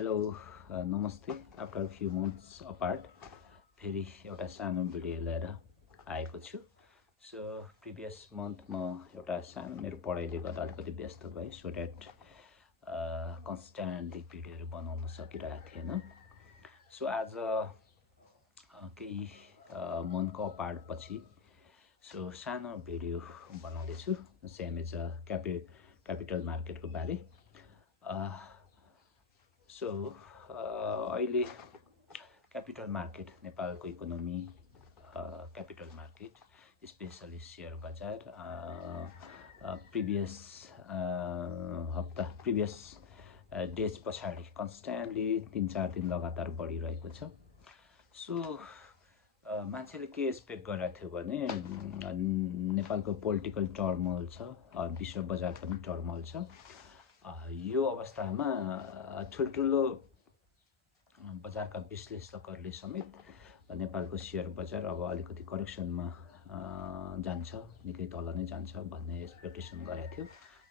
Hello नमस्ते after few months apart फेरि एउटा सानो भिडियो लिएर आएको छु। सो प्रिभियस मन्थ म एउटा सानो मेरो पढाइले गर्दा अलिकति व्यस्त भएँ, सो द्याट कन्स्ट्यान्टली भिडियोहरू बनाउन सकिरहेको थिएन। सो आज केही मन्थको अपार्ट पछि सो सानो भिडियो बनाउँदैछु, सेम एज क्यापिटल मार्केटको बारे। सो अहिले क्यापिटल मार्केट, नेपालको economy, capital market specially share बजार प्रिभियस डेज पछाडि कन्स्ट्यान्टली 3-4 दिन लगातार बढिरहेको छ। सो मान्छेले के एक्सपेक्ट गरेको थियो भने नेपालको पोलिटिकल टर्मोल छ, विश्व बजार पनि टर्मोल छ। यो अवस्थामा ठुल्ठुलो बजारका विश्लेषकहरूले समेत नेपालको सेयर बजार अब अलिकति करेक्सनमा जान्छ, निकै तल नै जान्छ भन्ने एक्सपेक्टेसन गरेको थियो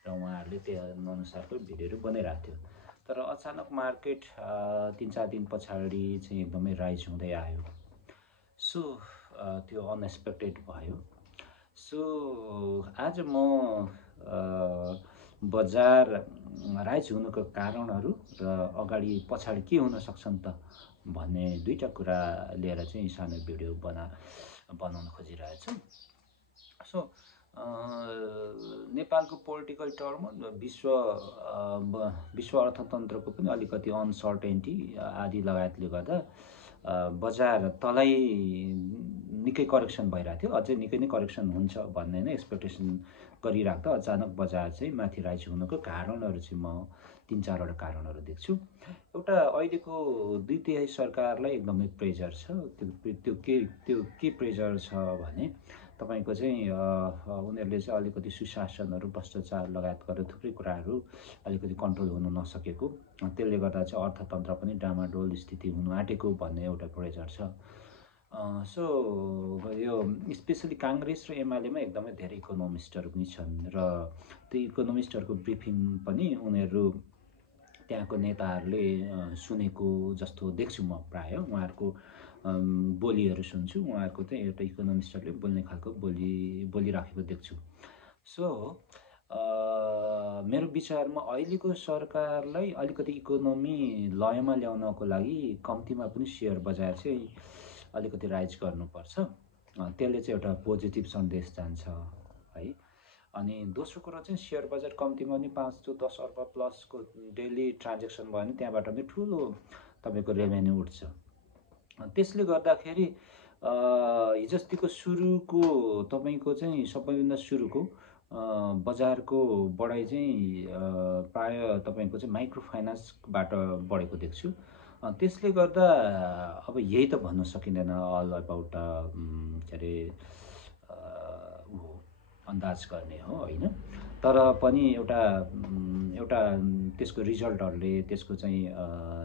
र उहाँहरूले त्यो अनुसारको भिडियोहरू बनाइरहेको थियो। तर अचानक मार्केट 3-4 दिन पछाडि चाहिँ एकदमै राइज हुँदै आयो। सो त्यो अनएक्सपेक्टेड भयो। सो आज म बजार राइज हुनुको कारणहरू र अगाडि पछाडि के हुन सक्छन् त भन्ने दुईटा कुरा लिएर चाहिँ सानो भिडियो बनाउन खोजिरहेछु। सो नेपालको पोलिटिकल टर्मोल, विश्व अर्थतन्त्रको पनि अलिकति अनसर्टेन्टी आदि लगायतले गर्दा बजार तलै निकै करेक्सन भइरहेको थियो। अझै निकै नै करेक्सन हुन्छ भन्ने नै एक्सपेक्टेसन गरिराख्दा अचानक बजार चाहिँ माथि राइज हुनुको कारणहरू चाहिँ म 3-4 वटा कारणहरू देख्छु। एउटा, अहिलेको 2/3 सरकारलाई एकदमै प्रेजर छ। त्यो के प्रेजर छ भने तपाईको चाहिँ उनीहरूले चाहिँ अलिकति सुशासनहरू, भ्रष्टाचार लगायत गरेर थुप्रै कुराहरू अलिकति कन्ट्रोल हुन नसकेको, त्यसले गर्दा चाहिँ अर्थतन्त्र पनि डामाडोल स्थिति हुन आँटेको भन्ने एउटा प्रेजर छ। सो यो स्पेसली काङ्ग्रेस र एमालेमा एकदमै धेरै इकोनोमिस्टहरू पनि छन् र त्यो इकोनोमिस्टहरूको ब्रिफिङ पनि उनीहरू त्यहाँको नेताहरूले सुनेको जस्तो देख्छु म। प्राय उहाँहरूको बोलीहरू सुन्छु, उहाँहरूको चाहिँ एउटा इकोनोमिस्टहरूले बोल्ने खालको बोलिराखेको देख्छु। सो मेरो विचारमा अहिलेको सरकारलाई अलिकति इकोनोमी लयमा ल्याउनको लागि कम्तीमा पनि सेयर बजार चाहिँ अलिकति राइज गर्नुपर्छ। त्यसले चाहिँ एउटा पोजिटिभ सन्देश जान्छ है। अनि दोस्रो कुरा चाहिँ सेयर बजार कम्तीमा पनि 5-10 अर्ब प्लसको डेली ट्रान्जेक्सन भयो भने त्यहाँबाट पनि ठुलो तपाईँको रेभेन्यू उठ्छ। त्यसले गर्दाखेरि हिजोस्तिको सुरुको तपाईँको चाहिँ सबैभन्दा सुरुको बजारको बढाइ चाहिँ प्राय तपाईँको चाहिँ माइक्रो फाइनेन्सबाट बढेको देख्छु। त्यसले गर्दा अब यही त भन्न सकिँदैन अल अबाउट के अरे अन्दाज गर्ने हो होइन। तर पनि एउटा त्यसको रिजल्टहरूले, त्यसको चाहिँ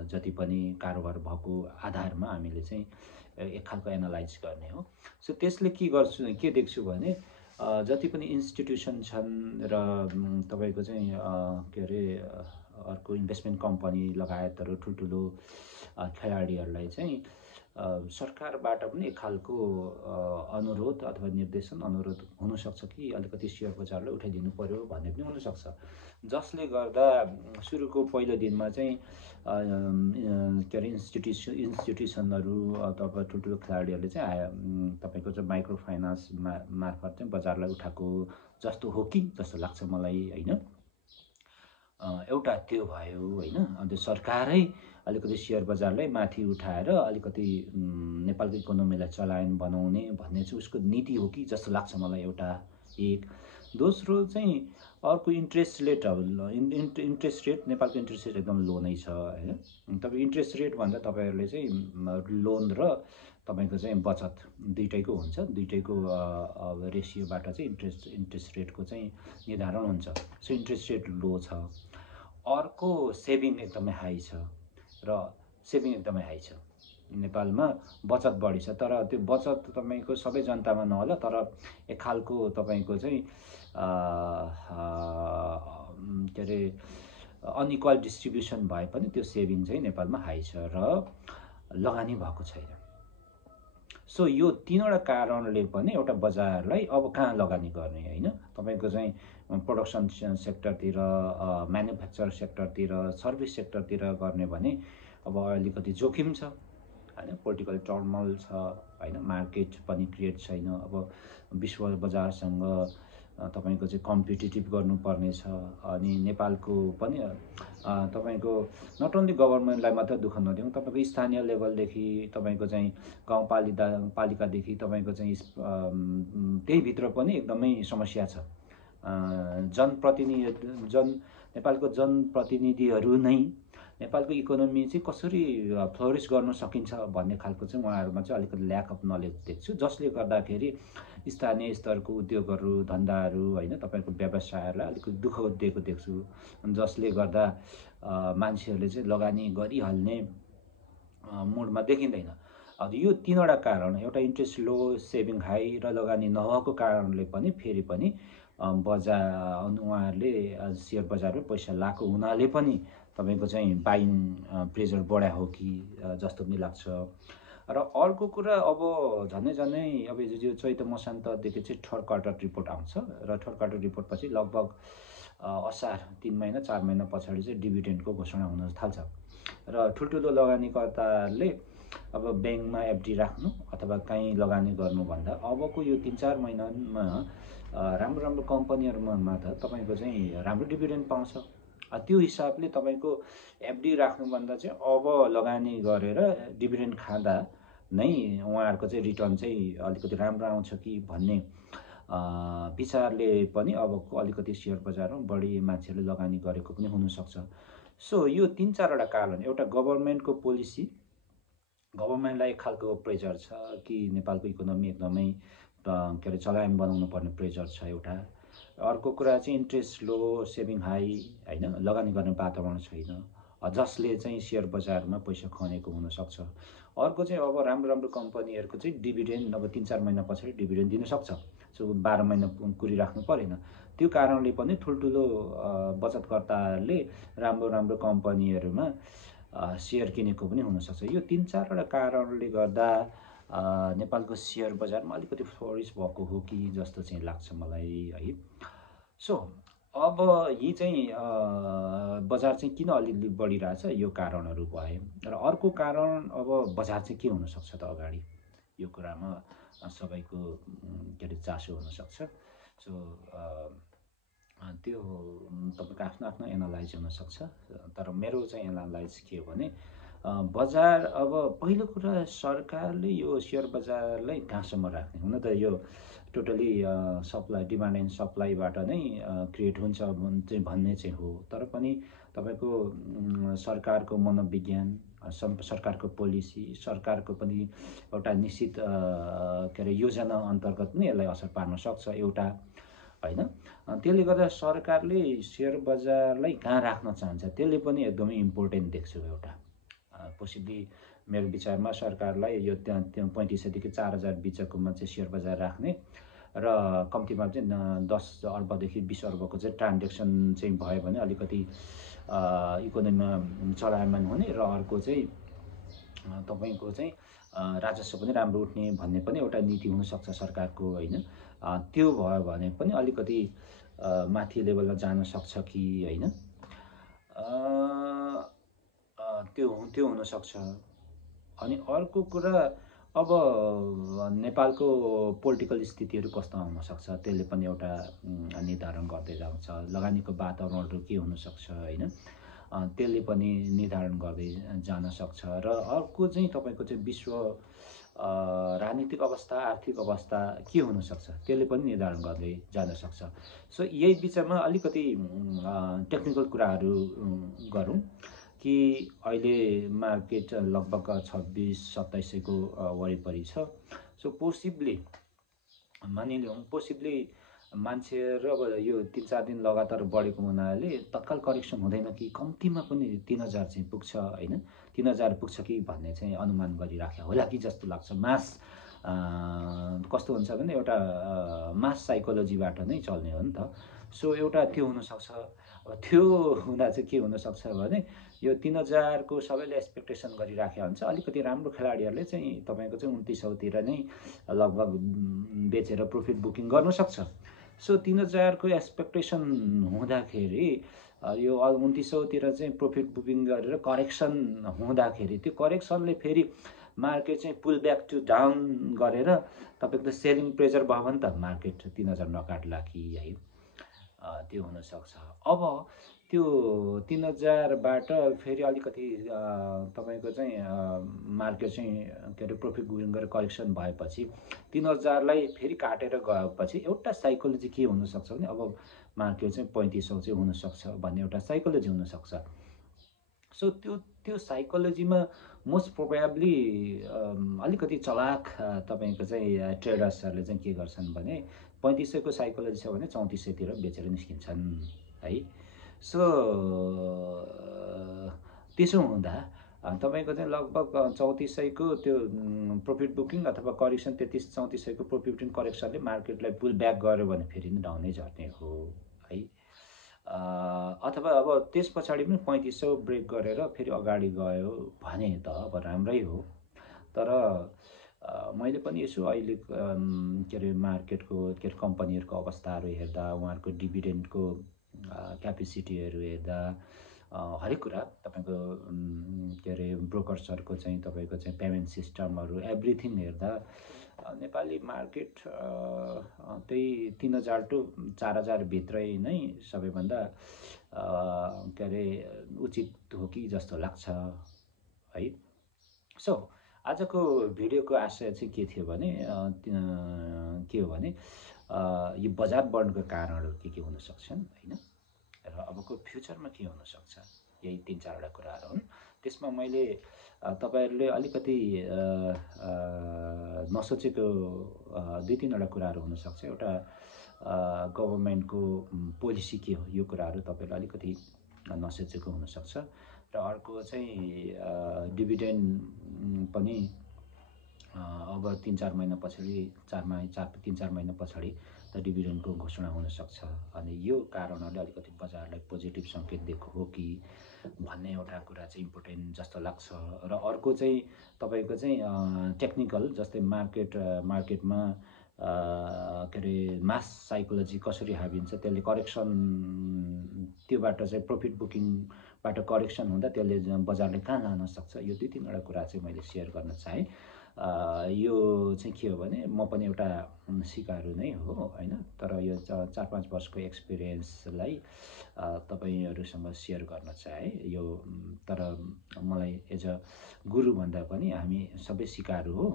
जति पनि कारोबार भएको आधारमा हामीले चाहिँ एक खालको एनालाइज गर्ने हो। सो त्यसले के देख्छु भने जति पनि इन्स्टिट्युसन छन् र तपाईँको चाहिँ के अरे अर्को इन्भेस्टमेन्ट कम्पनी लगायतहरू ठुल्ठुलो खेलाडीहरूलाई चाहिँ सरकारबाट पनि एक खालको अनुरोध अथवा निर्देशन अनुरोध हुनसक्छ कि अलिकति सेयर बजारलाई उठाइदिनु पर्यो भन्ने पनि हुनसक्छ, जसले गर्दा सुरुको पहिलो दिनमा चाहिँ के अरे इन्स्टिट्युसनहरू अथवा ठुल्ठुलो खेलाडीहरूले चाहिँ तपाईँको चाहिँ माइक्रो फाइनेन्स मार्फत चाहिँ बजारलाई उठाएको जस्तो हो कि जस्तो लाग्छ मलाई होइन। एउटा त्यो भयो होइन। अन्त सरकारै अलिकति सेयर बजारलाई माथि उठाएर अलिकति नेपालको इकोनोमीलाई चलायन बनाउने भन्ने चाहिँ उसको नीति हो कि जस्तो लाग्छ मलाई, एउटा एक। दोस्रो चाहिँ अर्को इन्ट्रेस्ट रेट, नेपालको इन्ट्रेस्ट रेट एकदम लो नै छ होइन। तपाईँ इन्ट्रेस्ट रेट भन्दा तपाईँहरूले चाहिँ लोन र तपाईँको चाहिँ बचत दुइटैको हुन्छ, दुइटैको रेसियोबाट चाहिँ इन्ट्रेस्ट रेटको चाहिँ निर्धारण हुन्छ। सो इन्ट्रेस्ट रेट लो छ। अर्को सेभिङ एकदमै हाई छ नेपालमा, बचत बढी छ। तर त्यो बचत तपाईँको सबै जनतामा नहोला, तर एक खालको तपाईँको चाहिँ के अरे अनइक्वल डिस्ट्रिब्युसन भए पनि त्यो सेभिङ चाहिँ नेपालमा हाई छ र लगानी भएको छैन। सो यो तीनवटा कारणले पनि एउटा बजारलाई अब कहाँ लगानी गर्ने होइन, तपाईँको चाहिँ प्रोडक्सन सेक्टरतिर, म्यानुफ्याक्चर सेक्टरतिर, सर्भिस सेक्टरतिर गर्ने भने अब अलिकति जोखिम छ होइन, पोलिटिकल टर्मल छ होइन, मार्केट पनि क्रिएट छैन। अब विश्व बजारसँग तपाईँको चाहिँ कम्पिटिटिभ गर्नुपर्ने छ। अनि नेपालको पनि तपाईँको नट ओन्ली गभर्मेन्टलाई मात्र दुःख नदिउँ, तपाईँको स्थानीय लेभलदेखि तपाईँको चाहिँ गाउँपालिकादेखि तपाईँको चाहिँ त्यहीभित्र पनि एकदमै समस्या छ। नेपालको जनप्रतिनिधिहरू नै नेपालको इकोनोमी चाहिँ कसरी फ्लोरिस गर्न सकिन्छ भन्ने खालको चाहिँ उहाँहरूमा चाहिँ अलिकति ल्याक अफ नलेज देख्छु, जसले गर्दाखेरि स्थानीय स्तरको उद्योगहरू, धन्दाहरू होइन, तपाईँको व्यवसायहरूलाई अलिकति दुःख दिएको देख्छु, जसले गर्दा मान्छेहरूले चाहिँ लगानी गरिहाल्ने मुडमा देखिँदैन। अब यो तीनवटा कारण, एउटा इन्ट्रेस्ट लो, सेभिङ हाई र लगानी नभएको कारणले पनि फेरि पनि बजार उहाँहरूले सेयर बजारमा पैसा लगाएको हुनाले पनि तपाईँको चाहिँ बाइङ प्रेजर बढा हो कि जस्तो पनि लाग्छ। र अर्को कुरा अब झनै अब यो चैत मसान्तदेखि चाहिँ थर्ड क्वार्टर रिपोर्ट आउँछ र थर्ड क्वार्टर रिपोर्ट पछि लगभग असार 3 महिना 4 महिना पछाडि चाहिँ डिभिडेन्डको घोषणा हुन थाल्छ र ठुल्ठुलो लगानीकर्ताहरूले अब ब्याङ्कमा एफडी राख्नु अथवा कहीँ लगानी गर्नुभन्दा अबको यो 3-4 महिनामा राम्रो कम्पनीहरूमा त तपाईँको चाहिँ राम्रो डिभिडेन्ड पाउँछ। त्यो हिसाबले तपाईँको एफडी राख्नुभन्दा चाहिँ अब लगानी गरेर डिभिडेन्ड खाँदा नै उहाँहरूको चाहिँ रिटर्न चाहिँ अलिकति राम्रो आउँछ कि भन्ने विचारले पनि अबको अलिकति सेयर बजारमा बढी मान्छेहरूले लगानी गरेको पनि हुनसक्छ। सो यो 3-4वटा कारण, एउटा गभर्मेन्टको पोलिसी, गभर्मेन्टलाई एक खालको प्रेजर छ कि नेपालको इकोनोमी एकदमै के अरे चलायमान बनाउनु पर्ने प्रेजर छ एउटा। अर्को कुरा चाहिँ इन्ट्रेस्ट लो, सेभिङ हाई होइन, लगानी गर्ने वातावरण छैन, जसले चाहिँ सेयर बजारमा पैसा खनेको हुनसक्छ। अर्को चाहिँ अब राम्रो कम्पनीहरूको चाहिँ डिभिडेन्ड अब 3-4 महिना पछाडि डिभिडेन्ड दिन सक्छ, सो 12 महिना कुरिराख्नु परेन। त्यो कारणले पनि ठुल्ठुलो बचतकर्ताहरूले राम्रो कम्पनीहरूमा सेयर किनेको पनि हुनसक्छ। यो 3-4वटा कारणले गर्दा नेपालको सेयर बजारमा अलिकति फ्लोरिस भएको हो कि जस्तो चाहिँ लाग्छ मलाई है। सो अब यी चाहिँ बजार चाहिँ किन अलिअलि बढिरहेछ, यो कारणहरू भए। र अर्को कारण अब बजार चाहिँ के हुनसक्छ त अगाडि, यो कुरामा सबैको के अरे चासो हुनसक्छ। सो त्यो तपाईँको आफ्नो एनालाइज हुनसक्छ, तर मेरो चाहिँ एनालाइज के हो भने बजार अब पहिलो कुरा सरकारले यो सेयर बजारलाई कहाँसम्म राख्ने, हुन त यो टोटली सप्लाई, डिमान्ड एन्ड सप्लाईबाट नै क्रिएट हुन्छ भन्ने चाहिँ हो। तर पनि तपाईँको सरकारको मनोविज्ञान, सरकारको पोलिसी, सरकारको पनि एउटा निश्चित के अरे योजना अन्तर्गत नै यसलाई असर पार्न सक्छ एउटा होइन। त्यसले गर्दा सरकारले सेयर बजारलाई कहाँ राख्न चाहन्छ त्यसले पनि एकदमै इम्पोर्टेन्ट देख्छु एउटा। पोसिबली मेरो विचारमा सरकारलाई यो 3500देखि 4000 बिचकोमा चाहिँ सेयर बजार राख्ने र कम्तीमा चाहिँ 10 अर्बदेखि 20 अर्बको चाहिँ ट्रान्जेक्सन चाहिँ भयो भने अलिकति इकोनोमीमा चलायमान हुने, र अर्को चाहिँ तपाईँको चाहिँ राजस्व पनि राम्रो उठ्ने भन्ने पनि एउटा नीति हुनसक्छ सरकारको होइन। त्यो भयो भने पनि अलिकति माथि लेभलमा जान सक्छ कि होइन, त्यो हुनसक्छ। अनि अर्को कुरा अब नेपालको पोलिटिकल स्थितिहरू कस्तो हुनसक्छ त्यसले पनि एउटा निर्धारण गर्दै जान्छ। लगानीको वातावरणहरू के हुनसक्छ होइन, त्यसले पनि निर्धारण गर्दै जान सक्छ। र अर्को चाहिँ तपाईँको चाहिँ विश्व राजनीतिक अवस्था, आर्थिक अवस्था के हुनसक्छ त्यसले पनि निर्धारण गर्दै जान सक्छ। सो यही बिचमा अलिकति टेक्निकल कुराहरू गरौँ कि अहिले मार्केट लगभग 2600-2700 को वरिपरि छ। सो पोसिबली मानिलिउँ, पोसिबली मान्छेहरू अब यो 3-4 दिन लगातार बढेको हुनाले तत्काल करेक्सन हुँदैन कि कम्तीमा पनि 3000 चाहिँ पुग्छ होइन, 3000 पुग्छ कि भन्ने चाहिँ अनुमान गरिराख्या होला कि जस्तो लाग्छ। मास कस्तो हुन्छ भने एउटा मास साइकोलोजीबाट नै चल्ने हो नि त। सो एउटा त्यो हुनसक्छ। अब त्यो हुँदा चाहिँ के हुनसक्छ भने यो 3000 को सबैले एक्सपेक्टेसन गरिराखेको हुन्छ। अलिकति राम्रो खेलाडीहरूले चाहिँ तपाईँको चाहिँ 2900 नै लगभग बेचेर प्रफिट बुकिङ गर्नुसक्छ। सो 3000 को एक्सपेक्टेसन हुँदाखेरि यो 2900 चाहिँ प्रफिट बुकिङ गरेर करेक्सन हुँदाखेरि त्यो करेक्सनले फेरि मार्केट चाहिँ पुल ब्याक टु डाउन गरेर तपाईँको त सेलिङ प्रेजर भयो भने त मार्केट 3000 नकाट्ला कि है, त्यो हुनसक्छ। अब त्यो 3000बाट फेरि अलिकति तपाईँको चाहिँ मार्केट चाहिँ के अरे प्रफिट बुकिङ गरेर करेक्सन भएपछि 3000लाई फेरि काटेर गएपछि एउटा साइकोलोजी के हुनसक्छ भने अब मार्केट चाहिँ 3500 चाहिँ हुनसक्छ भन्ने एउटा साइकोलोजी हुनसक्छ। सो त्यो साइकोलोजीमा मोस्ट प्रोबेबली अलिकति चलाक तपाईँको चाहिँ ट्रेडर्सहरूले चाहिँ के गर्छन् भने 3500 को साइकोलोजी छ भने 3400 बेचेर निस्किन्छन् है। सो त्यसो हुँदा तपाईँको चाहिँ लगभग 3400 को त्यो प्रफिट बुकिङ अथवा करेक्सन 3400 को प्रफिट बुकिङ करेक्सनले मार्केटलाई पुल ब्याक गर्यो भने फेरि नै डाउनै झर्ने हो है। अथवा अब त्यस पछाडि पनि 3500 ब्रेक गरेर फेरि अगाडि गयो भने त अब राम्रै हो। तर मैले पनि यसो अहिले के अरे मार्केटको के अरे कम्पनीहरूको अवस्थाहरू हेर्दा उहाँहरूको डिभिडेन्डको क्यापेसिटीहरू हेर्दा हरेक कुरा तपाईँको के अरे ब्रोकर्सहरूको चाहिँ तपाईँको चाहिँ पेमेन्ट सिस्टमहरू एभ्रिथिङ हेर्दा नेपाली मार्केट त्यही 3000 टु 4000 भित्रै नै सबैभन्दा के अरे उचित हो कि जस्तो लाग्छ है। सो आजको भिडियोको आशय चाहिँ के थियो भने के हो भने यो बजार बढ्नुको कारणहरू के हुन सक्छन् हैन र अबको फ्युचरमा के हुन सक्छ, यही 3-4 कुराहरू हुन्। त्यसमा मैले तपाईहरुले अलिकति नसोचेको 2-3 कुराहरू हुन सक्छ। एउटा गभर्नमेन्टको पोलिसी के हो यो कुराहरू तपाईहरुले अलिकति नसोचेको हुन सक्छ र अर्को चाहिँ डिभिडेन्ड पनि अब 3-4 महिना पछाडि 3-4 महिना पछाडि त डिभिडेन्डको घोषणा हुन सक्छ। अनि यो कारणहरूले अलिकति बजारलाई पोजिटिभ सङ्केत दिएको हो कि भन्ने एउटा कुरा चाहिँ इम्पोर्टेन्ट जस्तो लाग्छ। र अर्को चाहिँ तपाईको चाहिँ टेक्निकल जस्तै मार्केटमा के अरे मास साइकोलोजी कसरी हाबिन्छ, त्यसले करेक्सन त्योबाट चाहिँ प्रफिट बुकिङबाट करेक्सन हुँदा त्यसले बजारले कहाँ लान सक्छ, यो 2-3 कुरा चाहिँ मैले सेयर गर्न चाहेँ। यो चाहिँ के हो भने म पनि एउटा सिकारु नै हो हैन, तर यो 4-5 वर्षको एक्सपिरियन्सलाई तपाईहरुसँग सेयर गर्न चाहे। यो तर मलाई एज अ गुरु भन्दा पनि हामी सबै सिकारु हो।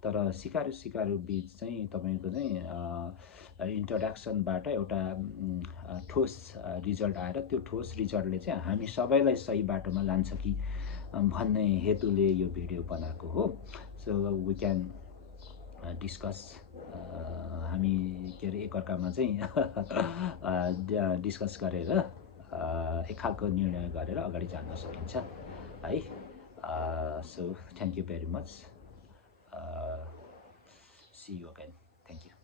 तर सिकारु बीच चाहिँ तपाईको चाहिँ इन्ट्रोडक्सनबाट एउटा ठोस रिजल्ट आएर त्यो ठोस रिजल्टले चाहिँ हामी सबैलाई सही बाटोमा लान्छ कि भन्ने हेतुले यो भिडियो बनाएको हो। सो वी क्यान डिस्कस, हामी के अरे एकअर्कामा चाहिँ डिस्कस गरेर एक खालको निर्णय गरेर अगाडि जान सकिन्छ है। So thank you very much, see you again, thank you.